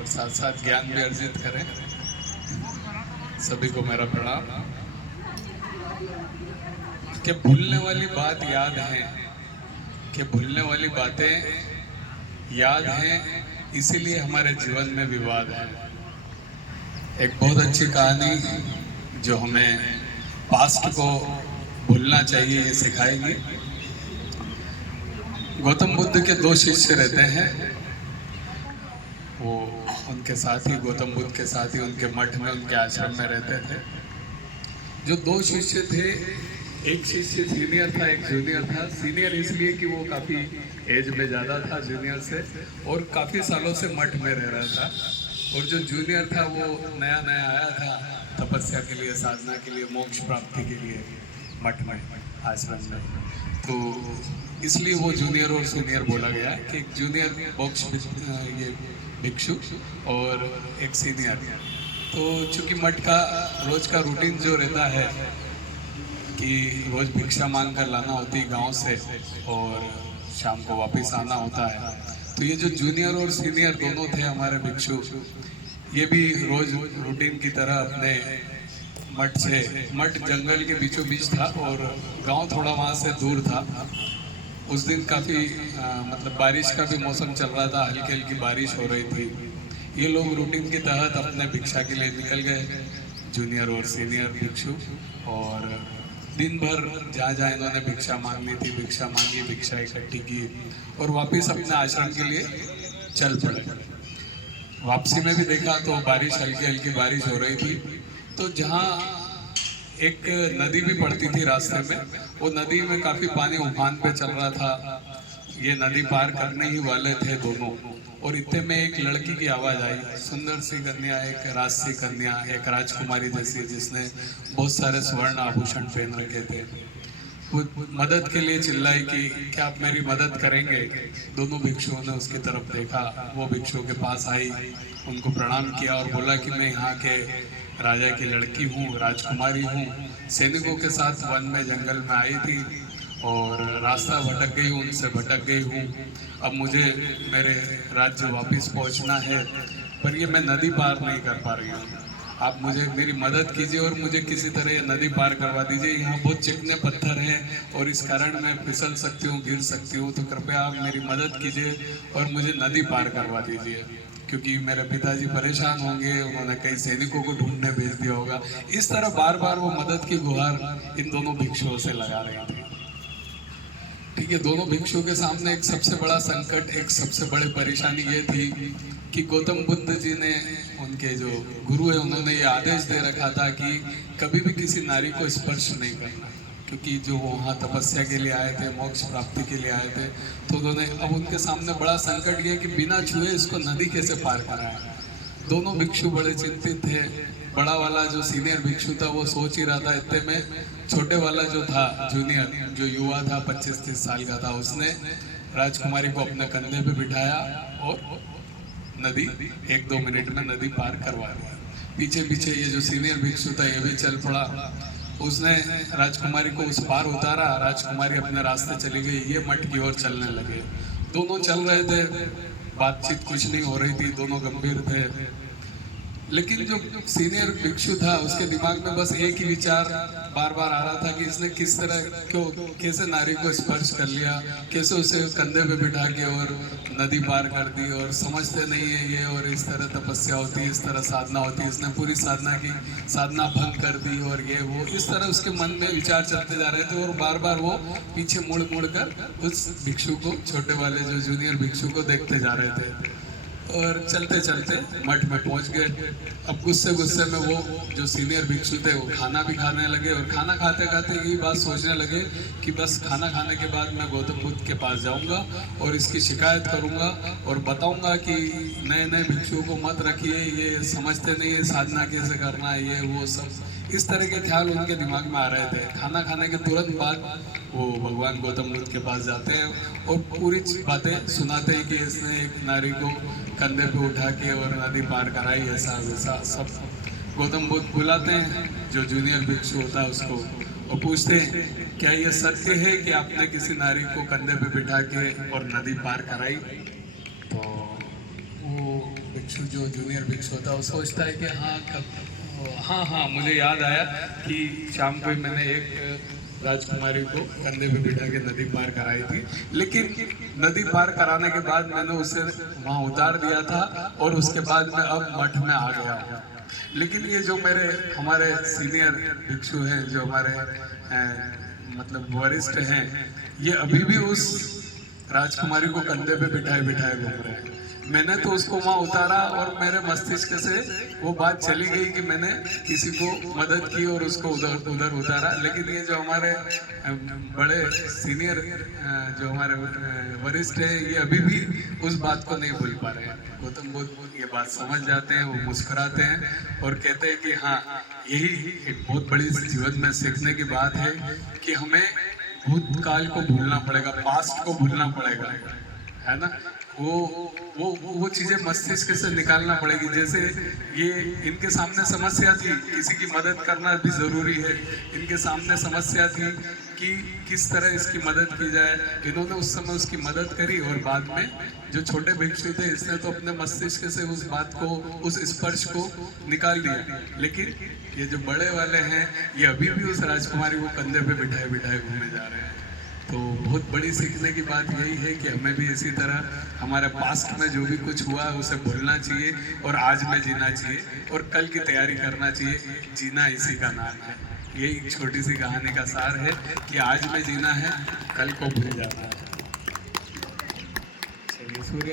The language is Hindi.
और साथ साथ ज्ञान भी अर्जित करें। सभी को मेरा प्रणाम। कि भूलने वाली बात याद है, कि भूलने वाली बातें याद हैं, इसीलिए हमारे जीवन में विवाद है। एक बहुत अच्छी कहानी जो हमें पास्ट को भूलना चाहिए ये सिखाएगी। गौतम बुद्ध के दो शिष्य रहते हैं, वो उनके साथ ही गौतम बुद्ध के साथ ही उनके मठ में उनके आश्रम में रहते थे। जो दो शिष्य थे, एक शिष्य सीनियर था, एक जूनियर था। सीनियर इसलिए कि वो काफ़ी एज में ज़्यादा था जूनियर से और काफ़ी सालों से मठ में रह रहा था। और जो जूनियर था वो नया नया आया था तपस्या के लिए, साधना के लिए, मोक्ष प्राप्ति के लिए मठ में, आश्रम में। तो इसलिए वो जूनियर और सीनियर बोला गया कि एक जूनियर मोक्ष ये भिक्षु और एक सीनियर। तो चूंकि मठ का रोज का रूटीन जो रहता है कि रोज भिक्षा मांग कर लाना होती है गांव से और शाम को वापस आना होता है, तो ये जो जूनियर और सीनियर दोनों थे हमारे भिक्षु, ये भी रोज रूटीन की तरह अपने मठ से, मठ जंगल के बीचों बीच था और गांव थोड़ा वहाँ से दूर था। उस दिन काफ़ी मतलब बारिश का भी मौसम चल रहा था, हल्की हल्की बारिश हो रही थी। ये लोग रूटीन के तहत अपने भिक्षा के लिए निकल गए, जूनियर और सीनियर भिक्षु। और दिन भर जहाँ जहाँ इन्होंने भिक्षा मांगनी थी भिक्षा मांगी, भिक्षा इकट्ठी की और वापस अपने आश्रम के लिए चल पड़े। वापसी में भी देखा तो बारिश, हल्की हल्की बारिश हो रही थी। तो जहाँ एक नदी भी पड़ती थी रास्ते में, वो नदी में काफ़ी पानी उफान पे चल रहा था। ये नदी पार करने ही वाले थे दोनों, और इतने में एक लड़की की आवाज़ आई, सुंदर सी कन्या, एक राजसी कन्या, एक राजकुमारी जैसी, जिसने बहुत सारे स्वर्ण आभूषण पहन रखे थे। वो मदद के लिए चिल्लाई कि क्या आप मेरी मदद करेंगे। दोनों भिक्षुओं ने उसकी तरफ देखा, वो भिक्षुओं के पास आई, उनको प्रणाम किया और बोला कि मैं यहाँ के राजा की लड़की हूँ, राजकुमारी हूँ, सैनिकों के साथ वन में जंगल में आई थी और रास्ता भटक गई हूँ, उनसे भटक गई हूँ। अब मुझे मेरे राज्य वापस पहुँचना है, पर ये मैं नदी पार नहीं कर पा रही हूँ। आप मुझे मेरी मदद कीजिए और मुझे किसी तरह ये नदी पार करवा दीजिए। यहाँ बहुत चिकने पत्थर हैं और इस कारण मैं फिसल सकती हूँ, गिर सकती हूँ। तो कृपया आप मेरी मदद कीजिए और मुझे नदी पार करवा दीजिए, क्योंकि मेरे पिताजी परेशान होंगे, उन्होंने कई सैनिकों को ढूंढने भेज दिया होगा। इस तरह बार बार वो मदद की गुहार इन दोनों भिक्षुओं से लगा रहे थे। ठीक है, दोनों भिक्षुओं के सामने एक सबसे बड़ा संकट, एक सबसे बड़ी परेशानी ये थी कि गौतम बुद्ध जी ने, उनके जो गुरु है, उन्होंने ये आदेश दे रखा था कि कभी भी किसी नारी को स्पर्श नहीं करना, क्योंकि जो वहाँ तपस्या के लिए आए थे, मोक्ष प्राप्ति के लिए आए थे। तो उन्होंने, अब उनके सामने बड़ा संकट ये कि बिना छुए इसको नदी कैसे पार कराया। दोनों भिक्षु बड़े चिंतित थे। बड़ा वाला जो सीनियर भिक्षु था वो सोच ही रहा था, इतने में छोटे वाला जो था जूनियर, जो युवा था 25-30 साल का था, उसने राजकुमारी को अपने कंधे पे बिठाया और नदी 1-2 मिनट में नदी पार करवा दिया। पीछे पीछे ये जो सीनियर भिक्षु था ये भी चल पड़ा, उसने राजकुमारी को उस पार उतारा, राजकुमारी अपने रास्ते चली गई, ये मठ की ओर चलने लगे। दोनों चल रहे थे, बातचीत कुछ नहीं हो रही थी, दोनों गंभीर थे। लेकिन जो सीनियर भिक्षु था उसके दिमाग में बस एक ही विचार बार बार आ रहा था कि इसने किस तरह, क्यों, कैसे नारी को स्पर्श कर लिया, कैसे उसे कंधे पे बिठा के और नदी पार कर दी। और समझते नहीं है ये, और इस तरह तपस्या होती है, इस तरह साधना होती है, इसने पूरी साधना की, साधना भंग कर दी, और ये वो, इस तरह उसके मन में विचार चलते जा रहे थे। और बार बार वो पीछे मुड़ मुड़ कर उस भिक्षु को, छोटे वाले जो जूनियर भिक्षु को देखते जा रहे थे। और चलते चलते मठ में पहुंच गए। अब गुस्से गुस्से में वो जो सीनियर भिक्षु थे वो खाना भी खाने लगे, और खाना खाते खाते यही बात सोचने लगे कि बस खाना खाने के बाद मैं गौतम बुद्ध के पास जाऊंगा और इसकी शिकायत करूंगा और बताऊंगा कि नए नए भिक्षुओं को मत रखिए, ये समझते नहीं है साधना कैसे करना है, ये वो सब। इस तरह के ख्याल उनके दिमाग में आ रहे थे। खाना खाने के तुरंत बाद वो भगवान गौतम बुद्ध के पास जाते हैं और पूरी बातें सुनाते हैं कि इसने एक नारी को कंधे पे उठा के और नदी पार कराई, ऐसा वैसा सब। गौतम बुद्ध बुलाते हैं जो जूनियर भिक्षु होता है उसको और पूछते हैं, क्या ये सत्य है कि आपने किसी नारी को कंधे पे बिठा के और नदी पार कराई? तो वो भिक्षु भिक्षु जो जूनियर भिक्षु होता है वो सोचता है कि हाँ मुझे याद आया कि शाम को ही मैंने एक राजकुमारी को कंधे पे बिठा के नदी पार कराई थी, लेकिन नदी पार कराने के बाद मैंने उसे वहाँ उतार दिया था और उसके बाद मैं अब मठ में आ गया हूँ। लेकिन ये जो हमारे सीनियर भिक्षु हैं, जो हमारे मतलब वरिष्ठ हैं, ये अभी भी उस राजकुमारी को कंधे पे बिठाए बिठाए घूम रहे हैं। मैंने तो उसको वहाँ उतारा और मेरे मस्तिष्क से वो बात चली गई कि मैंने किसी को मदद की और उसको उधर उतारा। लेकिन ये जो हमारे बड़े सीनियर जो हमारे वरिष्ठ हैं, ये अभी भी उस बात को नहीं भूल पा रहे हैं। गौतम बुद्ध ये बात समझ जाते हैं, वो मुस्कुराते हैं और कहते हैं कि हाँ, यही एक बहुत बड़ी जीवन में सीखने की बात है कि हमें भूतकाल को भूलना पड़ेगा, पास्ट को भूलना पड़ेगा, है ना। वो चीजें मस्तिष्क से निकालना पड़ेगी। जैसे ये इनके सामने समस्या थी, किसी की मदद करना भी जरूरी है। इनके सामने समस्या थी कि किस तरह इसकी मदद की जाए। इन्होंने उस समय उसकी मदद करी और बाद में जो छोटे भिक्षु थे, इसने तो अपने मस्तिष्क से उस बात को, उस स्पर्श को निकाल दिया। लेकिन ये जो बड़े वाले हैं, ये अभी भी उस राजकुमारी को कंधे पे बिठाए बिठाए घूमे जा रहे हैं। तो बहुत बड़ी सीखने की बात यही है कि हमें भी इसी तरह हमारे पास्ट में जो भी कुछ हुआ है उसे भूलना चाहिए और आज में जीना चाहिए और कल की तैयारी करना चाहिए। जीना इसी का नाम है। यही छोटी सी कहानी का सार है कि आज में जीना है, कल को भूल जाना है। चलिए, सूर्य